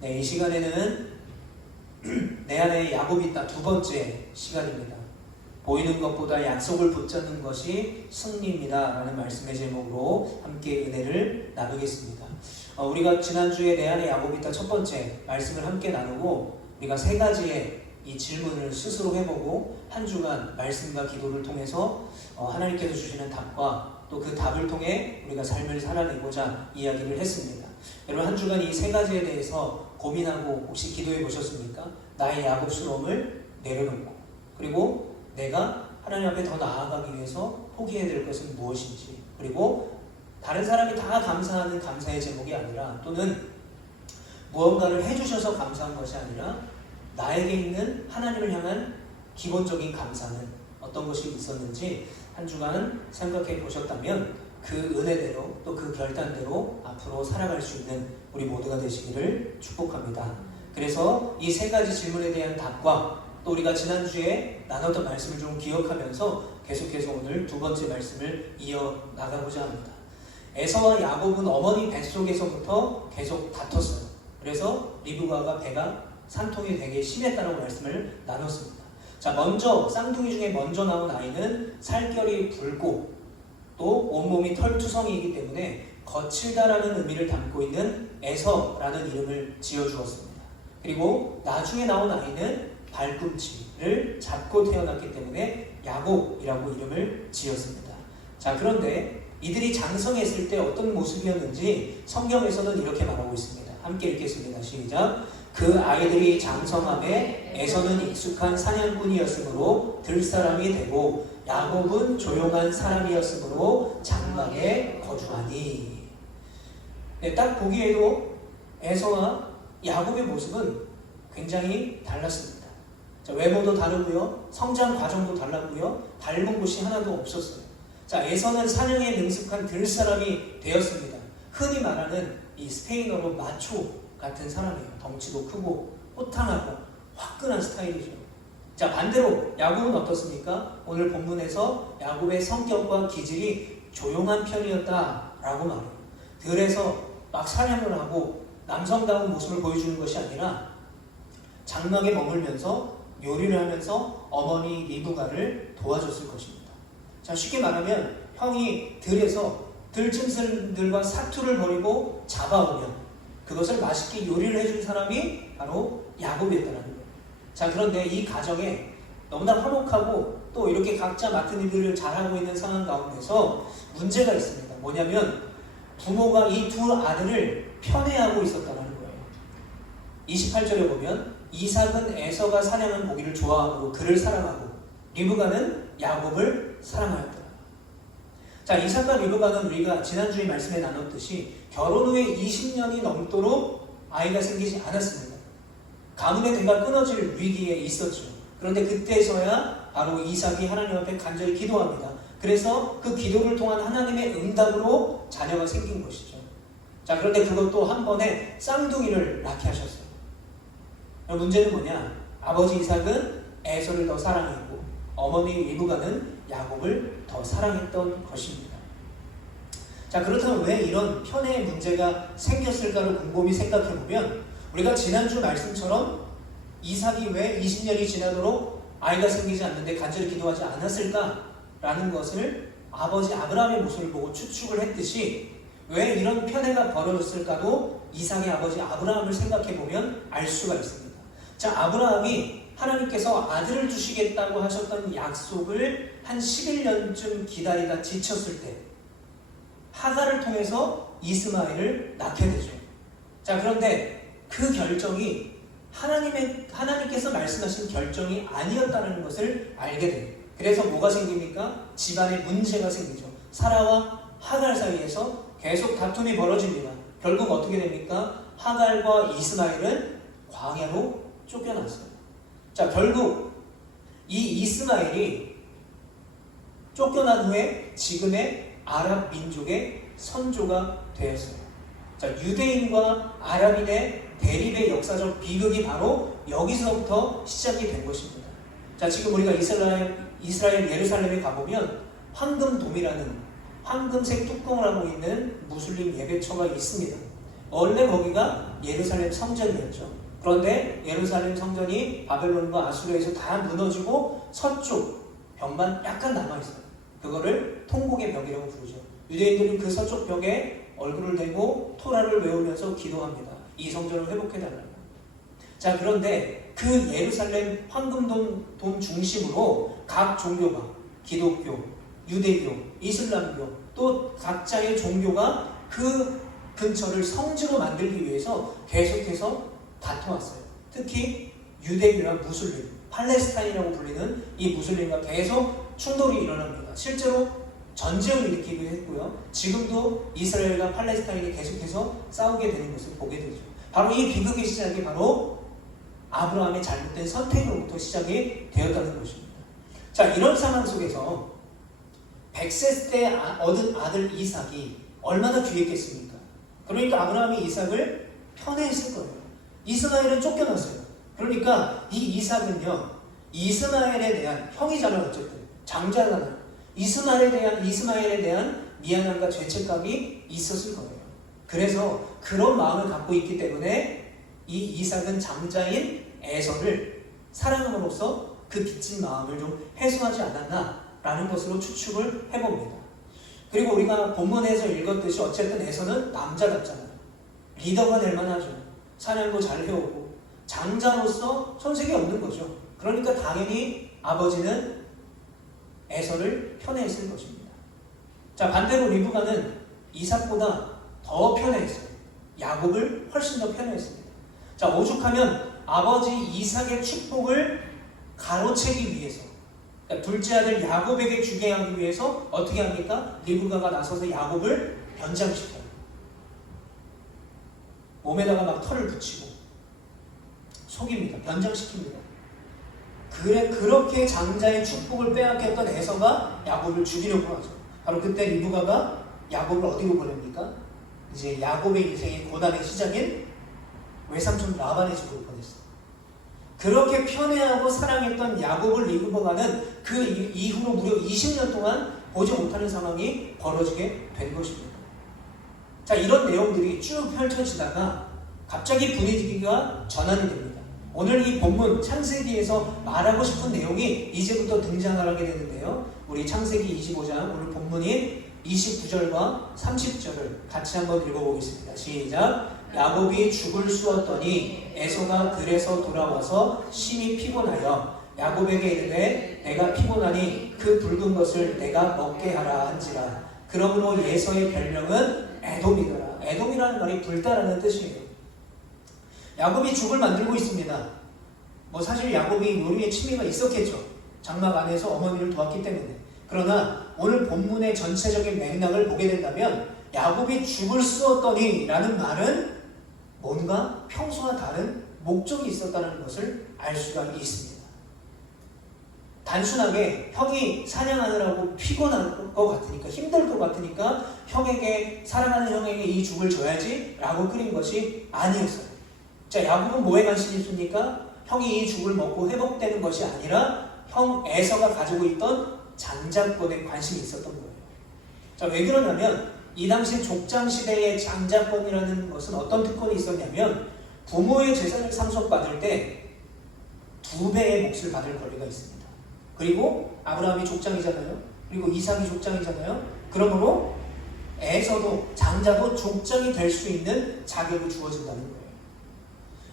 네, 이 시간에는 내 안에 야곱이 있다 두 번째 시간입니다. 보이는 것보다 약속을 붙잡는 것이 승리입니다 라는 말씀의 제목으로 함께 은혜를 나누겠습니다. 우리가 지난주에 내 안에 야곱이 있다 첫 번째 말씀을 함께 나누고 우리가 세 가지의 이 질문을 스스로 해보고 한 주간 말씀과 기도를 통해서 하나님께서 주시는 답과 또 그 답을 통해 우리가 삶을 살아내고자 이야기를 했습니다. 여러분 한 주간 이 세 가지에 대해서 고민하고 혹시 기도해 보셨습니까? 나의 야곱스러움을 내려놓고 그리고 내가 하나님 앞에 더 나아가기 위해서 포기해야 될 것은 무엇인지, 그리고 다른 사람이 다 감사하는 감사의 제목이 아니라 또는 무언가를 해주셔서 감사한 것이 아니라 나에게 있는 하나님을 향한 기본적인 감사는 어떤 것이 있었는지 한 주간 생각해 보셨다면 그 은혜대로 또 그 결단대로 앞으로 살아갈 수 있는 우리 모두가 되시기를 축복합니다. 그래서 이 세 가지 질문에 대한 답과 또 우리가 지난주에 나눴던 말씀을 좀 기억하면서 계속해서 오늘 두 번째 말씀을 이어나가고자 합니다. 에서와 야곱은 어머니 뱃속에서부터 계속 다퉜어요. 그래서 리브가가 배가 산통이 되게 심했다는 말씀을 나눴습니다. 자, 먼저 쌍둥이 중에 먼저 나온 아이는 살결이 붉고 또 온몸이 털투성이이기 때문에 거칠다라는 의미를 담고 있는 에서라는 이름을 지어주었습니다. 그리고 나중에 나온 아이는 발꿈치를 잡고 태어났기 때문에 야곱이라고 이름을 지었습니다. 자, 그런데 이들이 장성했을 때 어떤 모습이었는지 성경에서는 이렇게 말하고 있습니다. 함께 읽겠습니다. 시작. 그 아이들이 장성함에 에서는 익숙한 사냥꾼이었으므로 들사람이 되고 야곱은 조용한 사람이었으므로 장막에 거주하니. 네, 딱 보기에도 에서와 야곱의 모습은 굉장히 달랐습니다. 자, 외모도 다르고요, 성장 과정도 달랐고요, 닮은 곳이 하나도 없었어요. 자, 에서는 사냥에 능숙한 들사람이 되었습니다. 흔히 말하는 이 스페인어로 마초 같은 사람이에요. 덩치도 크고 호탕하고 화끈한 스타일이죠. 자, 반대로 야곱은 어떻습니까? 오늘 본문에서 야곱의 성격과 기질이 조용한 편이었다라고 말해요. 들에서 막 사냥을 하고 남성다운 모습을 보여주는 것이 아니라 장막에 머물면서 요리를 하면서 어머니 리브가를 도와줬을 것입니다. 자, 쉽게 말하면 형이 들에서 들짐승들과 사투를 벌이고 잡아오면 그것을 맛있게 요리를 해준 사람이 바로 야곱이었다는 거예요. 자, 그런데 이 가정에 너무나 화목하고 또 이렇게 각자 맡은 일들을 잘하고 있는 상황 가운데서 문제가 있습니다. 뭐냐면 부모가 이 두 아들을 편애하고 있었다는 거예요. 28절에 보면 이삭은 에서가 사냥한 고기를 좋아하고 그를 사랑하고 리브가는 야곱을 사랑하였다. 자, 이삭과 리브가는 우리가 지난주에 말씀에 나눴듯이 결혼 후에 20년이 넘도록 아이가 생기지 않았습니다. 가문의 대가 끊어질 위기에 있었죠. 그런데 그때서야 바로 이삭이 하나님 앞에 간절히 기도합니다. 그래서 그 기도를 통한 하나님의 응답으로 자녀가 생긴 것이죠. 자, 그런데 그것도 한 번에 쌍둥이를 낳게 하셨어요. 문제는 뭐냐? 아버지 이삭은 에서를 더 사랑했고 어머니 리브가는 야곱을 더 사랑했던 것입니다. 자, 그렇다면 왜 이런 편애의 문제가 생겼을까를 곰곰이 생각해보면 우리가 지난주 말씀처럼 이삭이 왜 20년이 지나도록 아이가 생기지 않는데 간절히 기도하지 않았을까라는 것을 아버지 아브라함의 모습을 보고 추측을 했듯이 왜 이런 편애가 벌어졌을까도 이삭의 아버지 아브라함을 생각해보면 알 수가 있습니다. 자, 아브라함이 하나님께서 아들을 주시겠다고 하셨던 약속을 한 11년쯤 기다리다 지쳤을 때 하갈을 통해서 이스마엘을 낳게 되죠. 자, 그런데 그 결정이 하나님께서 말씀하신 결정이 아니었다는 것을 알게 돼요. 그래서 뭐가 생깁니까? 집안에 문제가 생기죠. 사라와 하갈 사이에서 계속 다툼이 벌어집니다. 결국 어떻게 됩니까? 하갈과 이스마엘은 광야로 쫓겨났어요. 자, 결국 이 이스마엘이 쫓겨난 후에 지금의 아랍 민족의 선조가 되었어요. 자, 유대인과 아랍인의 대립의 역사적 비극이 바로 여기서부터 시작이 된 것입니다. 자, 지금 우리가 이스라엘 예루살렘에 가보면 황금돔이라는 황금색 뚜껑을 하고 있는 무슬림 예배처가 있습니다. 원래 거기가 예루살렘 성전이었죠. 그런데 예루살렘 성전이 바벨론과 아수르에서 다 무너지고 서쪽 벽만 약간 남아있어요. 그거를 통곡의 벽이라고 부르죠. 유대인들은 그 서쪽 벽에 얼굴을 대고 토라를 외우면서 기도합니다. 이 성전을 회복해달라고. 자, 그런데 그 예루살렘 황금돔 중심으로 각 종교가 기독교, 유대교, 이슬람교 또 각자의 종교가 그 근처를 성지로 만들기 위해서 계속해서 다퉈왔어요. 특히 유대교랑 무슬림, 팔레스타인이라고 불리는 이 무슬림과 계속 충돌이 일어납니다. 실제로 전쟁을 일으키기도 했고요. 지금도 이스라엘과 팔레스타인이 계속해서 싸우게 되는 것을 보게 되죠. 바로 이 비극의 시작이 바로 아브라함의 잘못된 선택으로부터 시작이 되었다는 것입니다. 자, 이런 상황 속에서 100세 때 얻은 아들 이삭이 얼마나 귀했겠습니까? 그러니까 아브라함이 이삭을 편애했을 거예요. 이스마엘은 쫓겨났어요. 그러니까 이 이삭은요, 이스마엘에 대한 형이잖아요. 어쨌든 장자잖아요. 이스마엘에 대한 미안함과 죄책감이 있었을 거예요. 그래서 그런 마음을 갖고 있기 때문에 이 이삭은 장자인 에서를 사랑함으로써 그 빚진 마음을 좀 해소하지 않았나라는 것으로 추측을 해봅니다. 그리고 우리가 본문에서 읽었듯이 어쨌든 에서는 남자답잖아요. 리더가 될 만하죠. 사냥도 잘 해오고 장자로서 손색이 없는 거죠. 그러니까 당연히 아버지는 에서를 편애했을 것입니다. 자, 반대로 리브가는 이삭보다 더 편애했어요. 야곱을 훨씬 더 편애했습니다. 자, 오죽하면 아버지 이삭의 축복을 가로채기 위해서, 그러니까 둘째 아들 야곱에게 주게 하기 위해서 어떻게 합니까? 리브가가 나서서 야곱을 변장시켜요. 몸에다가 막 털을 붙이고 속입니다. 변장시킵니다. 그렇게 장자의 축복을 빼앗겼던 에서가 야곱을 죽이려고 하죠. 바로 그때 리브가가 야곱을 어디로 보냅니까? 이제 야곱의 인생의 고난의 시작인 외삼촌 라반의 집으로 보냈어요. 그렇게 편애하고 사랑했던 야곱을 리브가는 그 이후로 무려 20년 동안 보지 못하는 상황이 벌어지게 된 것입니다. 자, 이런 내용들이 쭉 펼쳐지다가 갑자기 분위기가 전환이 됩니다. 오늘 이 본문 창세기에서 말하고 싶은 내용이 이제부터 등장을 하게 되는데요. 우리 창세기 25장 오늘 본문인 29절과 30절을 같이 한번 읽어보겠습니다. 시작! 야곱이 죽을 쑤었더니 에서가 들에서 돌아와서 심히 피곤하여 야곱에게 이르되 내가 피곤하니 그 붉은 것을 내가 먹게 하라 한지라. 그러므로 에서의 별명은 에돔이더라. 에돔이라는 말이 불다라는 뜻이에요. 야곱이 죽을 만들고 있습니다. 사실 야곱이 요리에 취미가 있었겠죠. 장막 안에서 어머니를 도왔기 때문에. 그러나 오늘 본문의 전체적인 맥락을 보게 된다면 야곱이 죽을 쑤었더니 라는 말은 뭔가 평소와 다른 목적이 있었다는 것을 알 수가 있습니다. 단순하게 형이 사냥하느라고 피곤할 것 같으니까, 힘들 것 같으니까 사랑하는 형에게 이 죽을 줘야지 라고 끓인 것이 아니었어요. 자, 야곱은 뭐에 관심이 있습니까? 형이 이 죽을 먹고 회복되는 것이 아니라 형 에서가 가지고 있던 장자권에 관심이 있었던 거예요. 자, 왜 그러냐면 이 당시 족장 시대의 장자권이라는 것은 어떤 특권이 있었냐면 부모의 재산을 상속받을 때 2배의 몫을 받을 권리가 있습니다. 그리고 아브라함이 족장이잖아요. 그리고 이삭이 족장이잖아요. 그러므로 에서도 장자도 족장이 될 수 있는 자격이 주어진다는 거예요.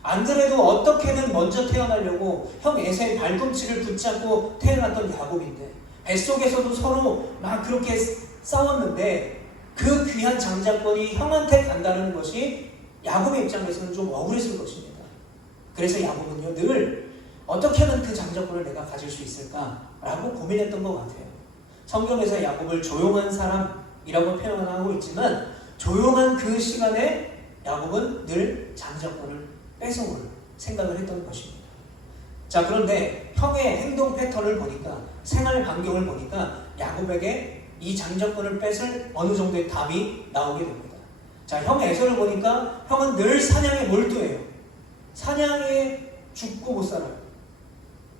안 그래도 어떻게든 먼저 태어나려고 형 에서의 발꿈치를 붙잡고 태어났던 야곱인데 뱃속에서도 서로 막 그렇게 싸웠는데 그 귀한 장자권이 형한테 간다는 것이 야곱의 입장에서는 좀 억울했을 것입니다. 그래서 야곱은요, 늘 어떻게 하면 그 장자권을 내가 가질 수 있을까라고 고민했던 것 같아요. 성경에서 야곱을 조용한 사람이라고 표현하고 있지만 조용한 그 시간에 야곱은 늘 장자권을 뺏어올 생각을 했던 것입니다. 자, 그런데 형의 행동 패턴을 보니까, 생활 반경을 보니까 야곱에게 이 장자권을 뺏을 어느 정도의 답이 나오게 됩니다. 자, 형 에서를 보니까 형은 늘 사냥에 몰두해요. 사냥에 죽고 못 살아요.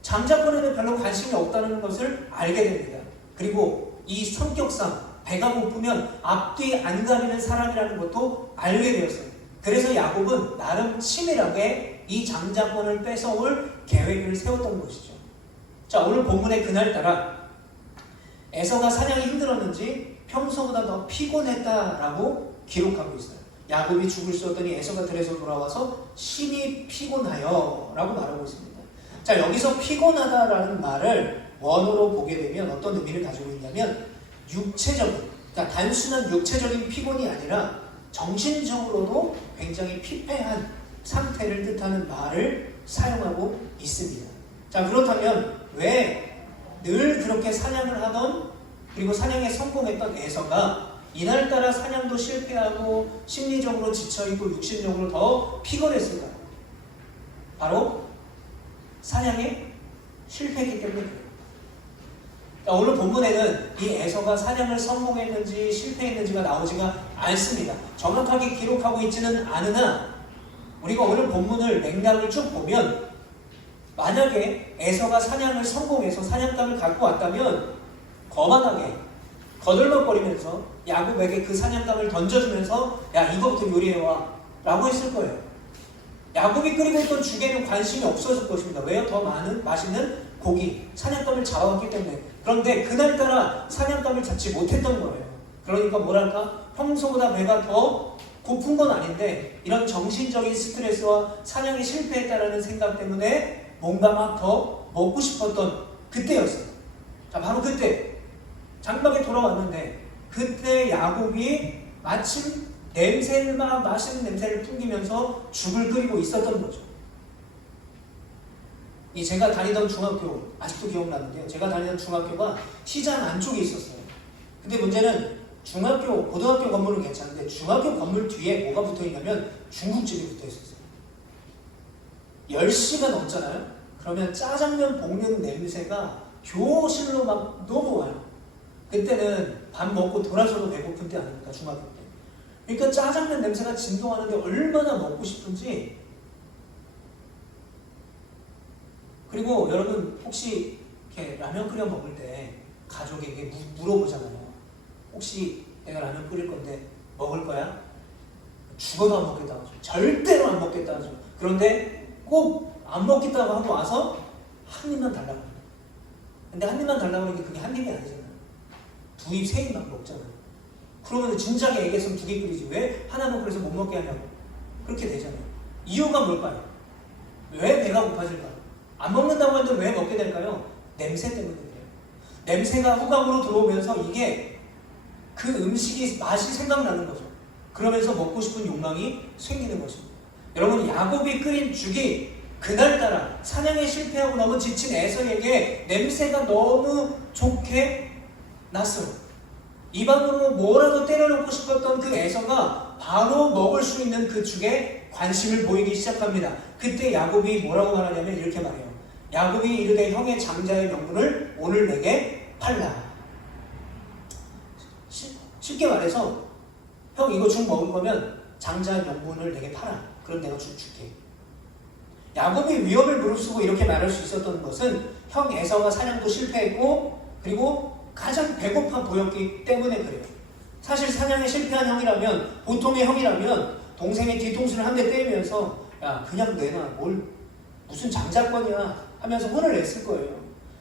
장자권에는 별로 관심이 없다는 것을 알게 됩니다. 그리고 이 성격상 배가 고프면 앞뒤 안 가리는 사람이라는 것도 알게 되었어요. 그래서 야곱은 나름 치밀하게 이 장자권을 뺏어올 계획을 세웠던 것이죠. 자, 오늘 본문의 그날따라 에서가 사냥이 힘들었는지 평소보다 더 피곤했다라고 기록하고 있어요. 야곱이 죽을 쏘더니 에서가 들에서 돌아와서 심히 피곤하여 라고 말하고 있습니다. 자, 여기서 피곤하다라는 말을 원어로 보게 되면 어떤 의미를 가지고 있냐면 육체적인, 그러니까 단순한 육체적인 피곤이 아니라 정신적으로도 굉장히 피폐한 상태를 뜻하는 말을 사용하고 있습니다. 자, 그렇다면 왜 늘 그렇게 사냥을 하던 그리고 사냥에 성공했던 에서가 이날따라 사냥도 실패하고 심리적으로 지쳐있고 육신적으로 더 피곤했을까요? 바로 사냥에 실패했기 때문에 그래요. 오늘 본문에는 이 에서가 사냥을 성공했는지 실패했는지가 나오지가 않습니다. 정확하게 기록하고 있지는 않으나 우리가 오늘 본문을 맥락을 쭉 보면 만약에 에서가 사냥을 성공해서 사냥감을 갖고 왔다면 거만하게 거들먹거리면서 야곱에게 그 사냥감을 던져주면서 야, 이거부터 요리해와 라고 했을 거예요. 야곱이 끓이고 있던 죽에는 관심이 없어질 것입니다. 왜요? 더 많은 맛있는 고기, 사냥감을 잡아왔기 때문에. 그런데 그날따라 사냥감을 잡지 못했던 거예요. 그러니까 뭐랄까? 평소보다 배가 더 고픈 건 아닌데 이런 정신적인 스트레스와 사냥이 실패했다라는 생각 때문에 뭔가 막 더 먹고 싶었던 그때였어요. 자, 바로 그때 장막에 돌아왔는데 그때 야곱이 마침 냄새를 막 맛있는 냄새를 풍기면서 죽을 끓이고 있었던 거죠. 이 제가 다니던 중학교 아직도 기억나는데요. 제가 다니던 중학교가 시장 안쪽에 있었어요. 근데 문제는 중학교, 고등학교 건물은 괜찮은데 중학교 건물 뒤에 뭐가 붙어 있냐면 중국집이 붙어 있었어요. 10시가 넘잖아요. 그러면 짜장면 볶는 냄새가 교실로 막 너무 와요. 그때는 밥 먹고 돌아서도 배고픈 때 아닙니까? 중학교 때. 그러니까 짜장면 냄새가 진동하는데 얼마나 먹고 싶은지. 그리고 여러분 혹시 이렇게 라면 끓여 먹을 때 가족에게 물어보잖아요. 혹시 내가 라면 끓일 건데 먹을 거야? 죽어도 안 먹겠다고 하죠. 절대로 안 먹겠다고 하죠. 그런데 꼭 안 먹겠다고 하고 와서 한 입만 달라고 합니다. 근데 한 입만 달라고 하는 게 그게 한 입이 아니잖아요. 두 입, 세 입만 먹잖아요. 그러면 진작에 얘기했으면 두 개 끓이지 왜 하나만 끓여서 못 먹게 하냐고. 그렇게 되잖아요. 이유가 뭘까요? 왜 배가 고파질까요? 안 먹는다고 하는데 왜 먹게 될까요? 냄새 때문에 그래요. 냄새가 후각으로 들어오면서 이게 그 음식이 맛이 생각나는 거죠. 그러면서 먹고 싶은 욕망이 생기는 것입니다. 여러분, 야곱이 끓인 죽이 그날따라 사냥에 실패하고 너무 지친 에서에게 냄새가 너무 좋게 났어요. 입안으로 뭐라도 때려놓고 싶었던 그 에서가 바로 먹을 수 있는 그 죽에 관심을 보이기 시작합니다. 그때 야곱이 뭐라고 말하냐면 이렇게 말해요. 야곱이 이르되 형의 장자의 명분을 오늘 내게 팔라. 쉽게 말해서 형 이거 죽 먹을 거면 장자의 명분을 내게 팔아. 그럼 내가 죽 줄게. 야곱이 위협을 무릅쓰고 이렇게 말할 수 있었던 것은 형 에서가 사냥도 실패했고 그리고 가장 배고파 보였기 때문에 그래요. 사실 사냥에 실패한 형이라면, 보통의 형이라면 동생의 뒤통수를 한 대 때리면서 야 그냥 내놔, 뭘 무슨 장자권이야 하면서 혼을 냈을 거예요.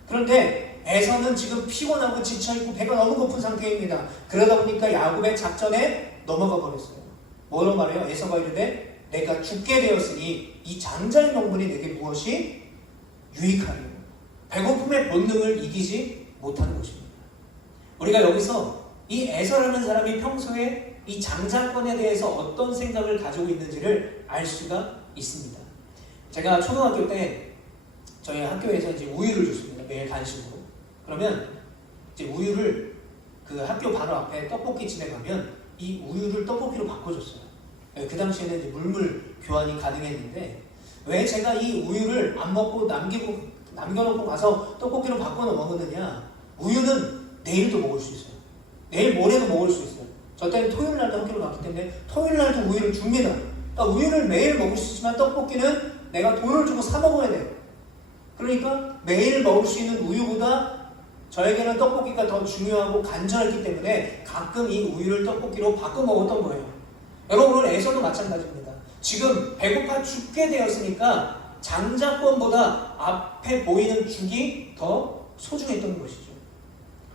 그런데 에서는 지금 피곤하고 지쳐있고 배가 너무 고픈 상태입니다. 그러다 보니까 야곱의 작전에 넘어가 버렸어요. 뭐로 말해요? 에서가 이르되 내가 죽게 되었으니 이 장자의 명분이 내게 무엇이 유익하리요. 배고픔의 본능을 이기지 못하는 것입니다. 우리가 여기서 이 에서라는 사람이 평소에 이 장자권에 대해서 어떤 생각을 가지고 있는지를 알 수가 있습니다. 제가 초등학교 때 저희 학교에서 이제 우유를 줬습니다. 매일 간식으로. 그러면 이제 우유를 그 학교 바로 앞에 떡볶이집에 가면 이 우유를 떡볶이로 바꿔줬어요. 그 당시에는 이제 물물 교환이 가능했는데 왜 제가 이 우유를 안 먹고 남겨놓고 가서 떡볶이로 바꿔 먹었느냐? 우유는 내일도 먹을 수 있어요. 내일 모레도 먹을 수 있어요. 저 때는 토요일 날도 학교를 갔기 때문에 토요일 날도 우유를 줍니다. 그러니까 우유를 매일 먹을 수 있지만 떡볶이는 내가 돈을 주고 사 먹어야 돼요. 그러니까 매일 먹을 수 있는 우유보다 저에게는 떡볶이가 더 중요하고 간절했기 때문에 가끔 이 우유를 떡볶이로 바꿔 먹었던 거예요. 여러분, 오늘 에서도 마찬가지입니다. 지금 배고파 죽게 되었으니까 장자권보다 앞에 보이는 죽이 더 소중했던 것이죠.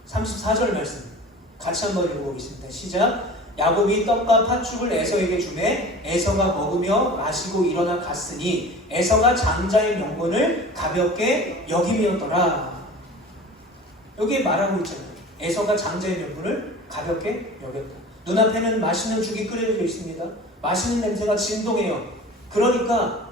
34절 말씀 같이 한번 읽어보겠습니다. 시작. 야곱이 떡과 팥죽을 에서에게 주매 에서가 먹으며 마시고 일어나 갔으니 에서가 장자의 명분을 가볍게 여김이었더라. 여기에 말하고 있잖아요. 에서가 장자의 명분을 가볍게 여겼다. 눈앞에는 맛있는 죽이 끓여져 있습니다. 맛있는 냄새가 진동해요. 그러니까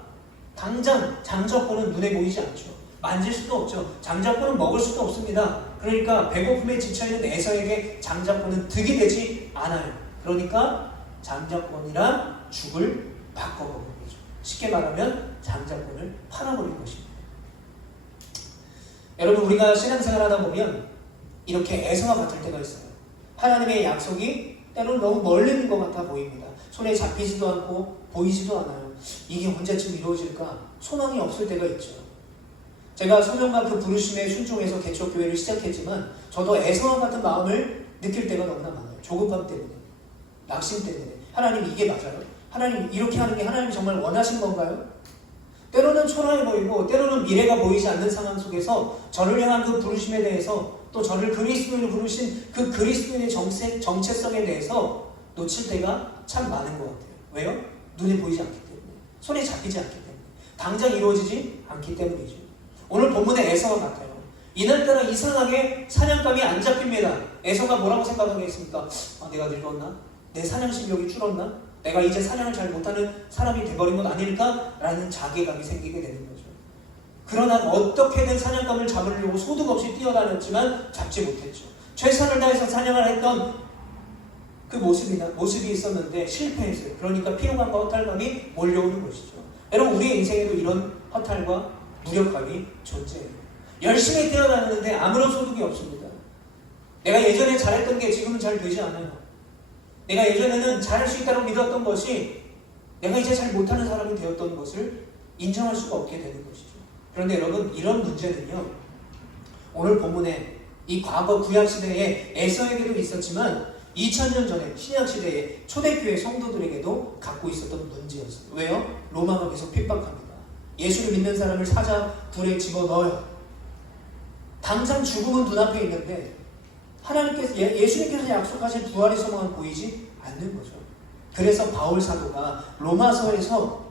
당장 장자권은 눈에 보이지 않죠. 만질 수도 없죠. 장자권은 먹을 수도 없습니다. 그러니까 배고픔에 지쳐있는 에서에게 장자권은 득이 되지 않아요. 그러니까 장자권이랑 죽을 바꿔버린 거죠. 쉽게 말하면 장자권을 팔아버린 것입니다. 여러분, 우리가 신앙생활 하다 보면 이렇게 애서가 같을 때가 있어요. 하나님의 약속이 때로는 너무 멀리 있는 것 같아 보입니다. 손에 잡히지도 않고 보이지도 않아요. 이게 언제쯤 이루어질까? 소망이 없을 때가 있죠. 제가 소명과 그 부르심에 순종해서 개척교회를 시작했지만 저도 애서와 같은 마음을 느낄 때가 너무나 많아요. 조급함 때문에, 낙심 때문에. 하나님, 이게 맞아요? 하나님, 이렇게 하는 게 하나님이 정말 원하신 건가요? 때로는 초라해 보이고 때로는 미래가 보이지 않는 상황 속에서 저를 향한 그 부르심에 대해서, 또 저를 그리스도인으로 부르신 그 그리스도인의 정체성에 대해서 놓칠 때가 참 많은 것 같아요. 왜요? 눈에 보이지 않기 때문에, 손에 잡히지 않기 때문에, 당장 이루어지지 않기 때문이죠. 오늘 본문의 에서와 같아요. 이날따라 이상하게 사냥감이 안 잡힙니다. 에서가 뭐라고 생각하겠습니까? 내가 늙었나? 내 사냥 실력이 줄었나? 내가 이제 사냥을 잘 못하는 사람이 돼버린 건 아닐까? 라는 자괴감이 생기게 되는 거죠. 그러나 어떻게든 사냥감을 잡으려고 소득 없이 뛰어다녔지만 잡지 못했죠. 최선을 다해서 사냥을 했던 그 모습이 있었는데 실패했어요. 그러니까 피로감과 허탈감이 몰려오는 것이죠. 여러분, 우리의 인생에도 이런 허탈과 무력감이 존재해요. 열심히 뛰어다녔는데 아무런 소득이 없습니다. 내가 예전에 잘했던 게 지금은 잘 되지 않아요. 내가 예전에는 잘할 수 있다고 믿었던 것이 내가 이제 잘 못하는 사람이 되었던 것을 인정할 수가 없게 되는 것이죠. 그런데 여러분, 이런 문제는요, 오늘 본문에 이 과거 구약시대에 에서에게도 있었지만 2000년 전에 신약시대에 초대교회 성도들에게도 갖고 있었던 문제였어요. 왜요? 로마가 계속 핍박합니다. 예수를 믿는 사람을 사자 불에 집어넣어요. 당장 죽음은 눈앞에 있는데 예수님께서 약속하신 부활의 소망은 보이지 않는 거죠. 그래서 바울 사도가 로마서에서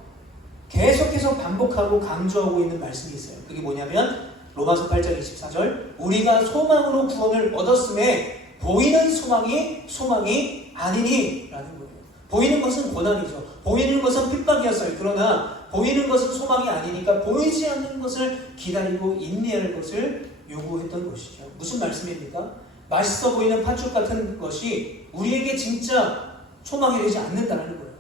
계속해서 반복하고 강조하고 있는 말씀이 있어요. 그게 뭐냐면 로마서 8장 24절, 우리가 소망으로 구원을 얻었음에 보이는 소망이 아니니 라는 거예요. 보이는 것은 고난이죠. 보이는 것은 핍박이었어요. 그러나 보이는 것은 소망이 아니니까 보이지 않는 것을 기다리고 인내할 것을 요구했던 것이죠. 무슨 말씀입니까? 맛있어 보이는 팥죽 같은 것이 우리에게 진짜 소망이 되지 않는다는 거예요.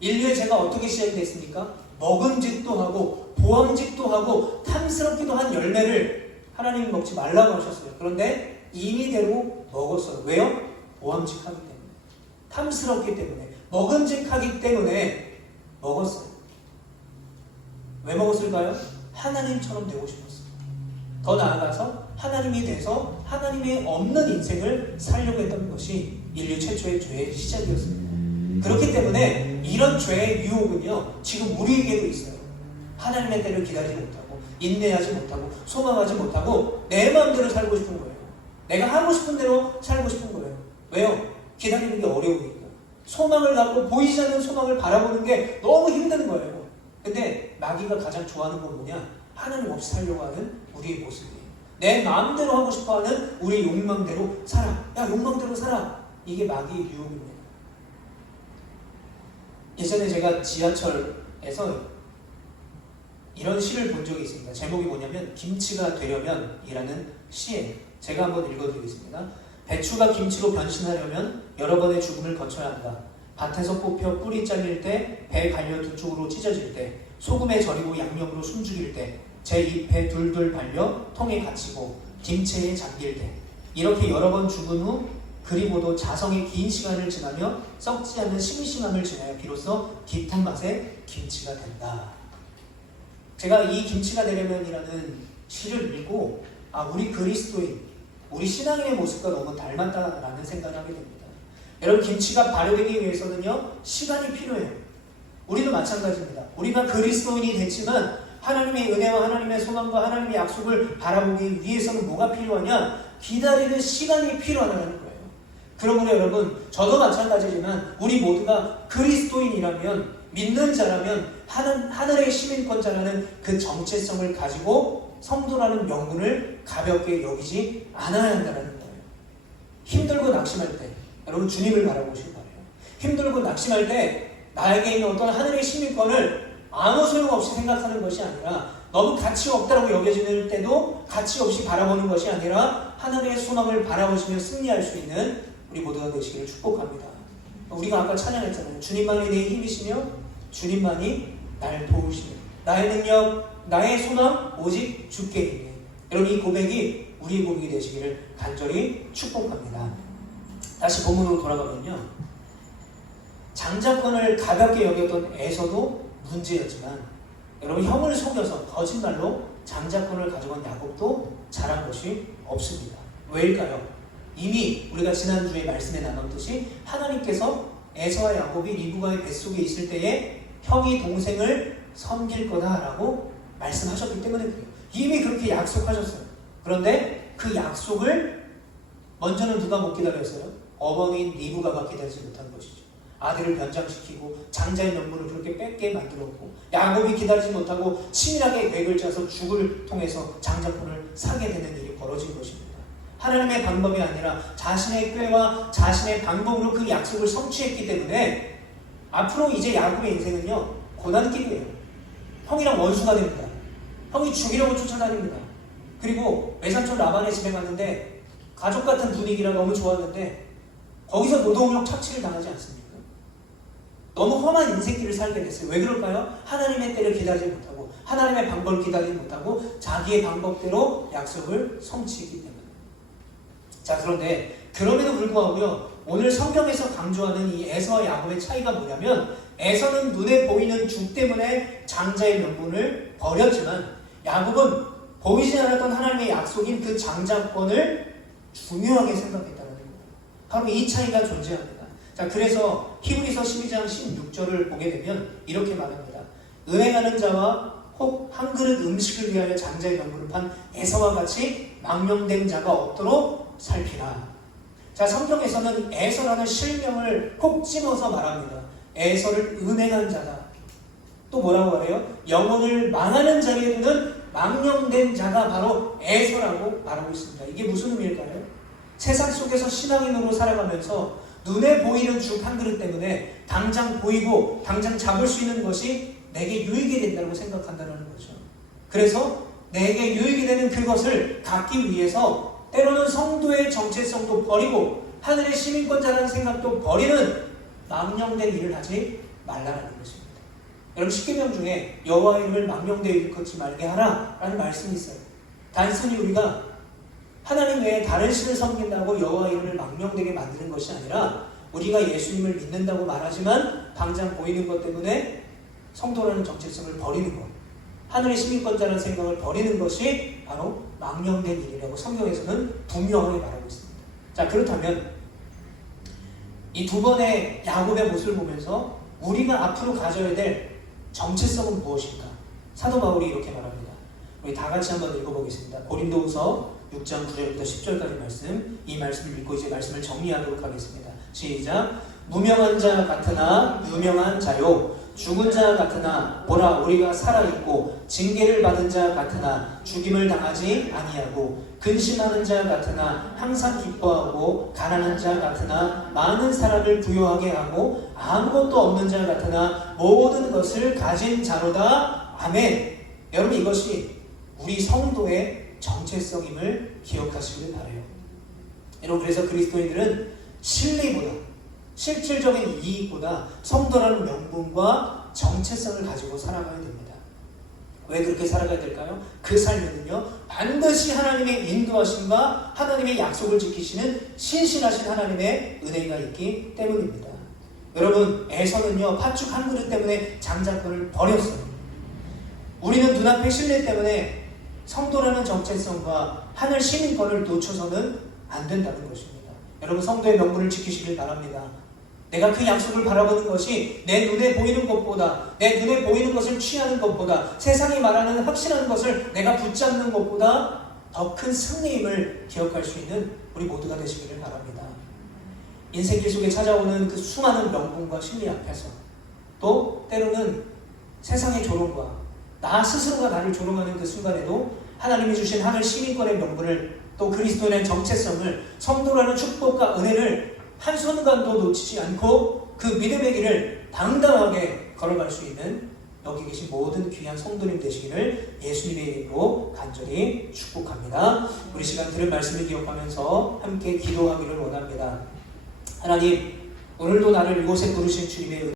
인류의 죄가 어떻게 시작이 됐습니까? 먹음직도 하고 보암직도 하고 탐스럽기도 한 열매를 하나님이 먹지 말라고 하셨어요. 그런데 임의대로 먹었어요. 왜요? 보암직하기 때문에, 탐스럽기 때문에, 먹음직하기 때문에 먹었어요. 왜 먹었을까요? 하나님처럼 되고 싶었어요. 더 나아가서 하나님이 돼서 하나님의 없는 인생을 살려고 했던 것이 인류 최초의 죄의 시작이었습니다. 그렇기 때문에 이런 죄의 유혹은요, 지금 우리에게도 있어요. 하나님의 때를 기다리지 못하고, 인내하지 못하고, 소망하지 못하고 내 마음대로 살고 싶은 거예요. 내가 하고 싶은 대로 살고 싶은 거예요. 왜요? 기다리는 게 어려우니까. 소망을 갖고 보이지 않는 소망을 바라보는 게 너무 힘든 거예요. 근데 마귀가 가장 좋아하는 건 뭐냐? 하나님 없이 살려고 하는 우리의 모습이에요. 내 마음대로 하고 싶어하는 우리 욕망대로 살아. 야, 욕망대로 살아. 이게 마귀의 유혹입니다. 예전에 제가 지하철에서 이런 시를 본 적이 있습니다. 제목이 뭐냐면 김치가 되려면 이라는 시예요. 제가 한번 읽어드리겠습니다. 배추가 김치로 변신하려면 여러 번의 죽음을 거쳐야 한다. 밭에서 뽑혀 뿌리 잘릴 때, 배 갈려 두 쪽으로 찢어질 때, 소금에 절이고 양념으로 숨죽일 때, 제 잎에 둘둘 발려 통에 갇히고 김체에 잠길 때, 이렇게 여러 번 죽은 후 그리고도 자성의 긴 시간을 지나며 썩지 않는 싱싱함을 지나야 비로소 깊은 맛의 김치가 된다. 제가 이 김치가 되려면이라는 시를 읽고 우리 그리스도인, 우리 신앙인의 모습과 너무 닮았다라는 생각을 하게 됩니다. 여러분, 김치가 발효되기 위해서는요, 시간이 필요해요. 우리도 마찬가지입니다. 우리가 그리스도인이 됐지만 하나님의 은혜와 하나님의 소망과 하나님의 약속을 바라보기 위해서는 뭐가 필요하냐? 기다리는 시간이 필요하다는 거예요. 그러므로 여러분, 저도 마찬가지지만 우리 모두가 그리스도인이라면, 믿는 자라면 하늘의 시민권자라는 그 정체성을 가지고 성도라는 명분을 가볍게 여기지 않아야 한다는 거예요. 힘들고 낙심할 때 여러분 주님을 바라보시기 바라요. 힘들고 낙심할 때 나에게 있는 어떤 하늘의 시민권을 아무 소용없이 생각하는 것이 아니라, 너무 가치 없다고 여겨지는 때도 가치 없이 바라보는 것이 아니라 하늘의 소망을 바라보시며 승리할 수 있는 우리 모두가 되시기를 축복합니다. 우리가 아까 찬양했잖아요. 주님만이 내 힘이시며 주님만이 나를 도우시며 나의 능력, 나의 소망 오직 주께 있네. 여러분, 이 고백이 우리의 고백이 되시기를 간절히 축복합니다. 다시 본문으로 돌아가면요, 장자권을 가볍게 여겼던 에서도 문제였지만 여러분, 형을 속여서 거짓말로 장자권을 가져간 야곱도 잘한 것이 없습니다. 왜일까요? 이미 우리가 지난주에 말씀에 나눴듯이 하나님께서 에서와 야곱이 리브가의 뱃속에 있을 때에 형이 동생을 섬길 거다라고 말씀하셨기 때문에 그래요. 이미 그렇게 약속하셨어요. 그런데 그 약속을 먼저는 누가 못 기다렸어요? 어머니인 리브가가 기다리지 못한 것이죠. 아들을 변장시키고 장자의 명분을 그렇게 뺏게 만들었고, 야곱이 기다리지 못하고 치밀하게 계획을 짜서 죽을 통해서 장자권을 사게 되는 일이 벌어진 것입니다. 하나님의 방법이 아니라 자신의 꾀와 자신의 방법으로 그 약속을 성취했기 때문에 앞으로 이제 야곱의 인생은요, 고난길이에요. 형이랑 원수가 됩니다. 형이 죽이려고 쫓아다닙니다. 그리고 외삼촌 라반의 집에 갔는데 가족 같은 분위기라 너무 좋았는데 거기서 노동력 착취를 당하지 않습니까? 너무 험한 인생길을 살게 됐어요. 왜 그럴까요? 하나님의 때를 기다리지 못하고 하나님의 방법을 기다리지 못하고 자기의 방법대로 약속을 성취했기 때문에. 자, 그런데 그럼에도 불구하고요, 오늘 성경에서 강조하는 이 에서와 야곱의 차이가 뭐냐면, 에서는 눈에 보이는 주 때문에 장자의 명분을 버렸지만 야곱은 보이지 않았던 하나님의 약속인 그 장자권을 중요하게 생각했다는 겁니다. 바로 이 차이가 존재합니다. 자, 그래서 히브리서 12장 16절을 보게 되면 이렇게 말합니다. 은행하는 자와 혹 한 그릇 음식을 위하여 장자의 명분을 판 에서와 같이 망령된 자가 없도록 살피라. 자, 성경에서는 에서라는 실명을 콕 집어서 말합니다. 에서를 은행한 자다. 또 뭐라고 말해요? 영혼을 망하는 자리에 두는 망령된 자가 바로 에서라고 말하고 있습니다. 이게 무슨 의미일까요? 세상 속에서 신앙인으로 살아가면서 눈에 보이는 죽 한 그릇 때문에 당장 보이고 당장 잡을 수 있는 것이 내게 유익이 된다고 생각한다는 거죠. 그래서 내게 유익이 되는 그것을 갖기 위해서 때로는 성도의 정체성도 버리고 하늘의 시민권자라는 생각도 버리는 망령된 일을 하지 말라는 것입니다. 여러분, 십계명 중에 여호와의 이름을 망령되이 일컫지 말게 하라 라는 말씀이 있어요. 단순히 우리가 하나님 외에 다른 신을 섬긴다고 여호와의 이름을 망령되게 만드는 것이 아니라, 우리가 예수님을 믿는다고 말하지만 당장 보이는 것 때문에 성도라는 정체성을 버리는 것, 하늘의 시민권자라는 생각을 버리는 것이 바로 망령된 일이라고 성경에서는 분명하게 말하고 있습니다. 자, 그렇다면 이 두 번의 야곱의 모습을 보면서 우리가 앞으로 가져야 될 정체성은 무엇일까? 사도 바울이 이렇게 말합니다. 우리 다 같이 한번 읽어보겠습니다. 고린도후서 6장 9절부터 10절까지 말씀, 이 말씀을 읽고 이제 말씀을 정리하도록 하겠습니다. 시작. 무명한 자 같으나 유명한 자요, 죽은 자 같으나 보라 우리가 살아있고, 징계를 받은 자 같으나 죽임을 당하지 아니하고, 근심하는 자 같으나 항상 기뻐하고, 가난한 자 같으나 많은 사람을 부유하게 하고, 아무것도 없는 자 같으나 모든 것을 가진 자로다. 아멘. 여러분, 이것이 우리 성도의 정체성임을 기억하시길 바라요. 여러분, 그래서 그리스도인들은 실리보다, 실질적인 이익보다 성도라는 명분과 정체성을 가지고 살아가야 됩니다. 왜 그렇게 살아가야 될까요? 그 삶에는요, 반드시 하나님의 인도하심과 하나님의 약속을 지키시는 신실하신 하나님의 은혜가 있기 때문입니다. 여러분, 에서는요, 팥죽 한 그릇 때문에 장자권을 버렸어요. 우리는 눈앞의 신뢰 때문에 성도라는 정체성과 하늘 시민권을 놓쳐서는 안 된다는 것입니다. 여러분, 성도의 명분을 지키시길 바랍니다. 내가 그 약속을 바라보는 것이 내 눈에 보이는 것보다, 내 눈에 보이는 것을 취하는 것보다, 세상이 말하는 확신하는 것을 내가 붙잡는 것보다 더 큰 승리임을 기억할 수 있는 우리 모두가 되시기를 바랍니다. 인생길 속에 찾아오는 그 수많은 명분과 심리 앞에서, 또 때로는 세상의 조롱과 나 스스로가 나를 조롱하는 그 순간에도 하나님이 주신 하늘 시민권의 명분을, 또 그리스도의 정체성을, 성도라는 축복과 은혜를 한순간도 놓치지 않고 그 믿음의 길을 당당하게 걸어갈 수 있는 여기 계신 모든 귀한 성도님 되시기를 예수님의 이름으로 간절히 축복합니다. 우리 시간 들은 말씀을 기억하면서 함께 기도하기를 원합니다. 하나님, 오늘도 나를 이곳에 부르신 주님의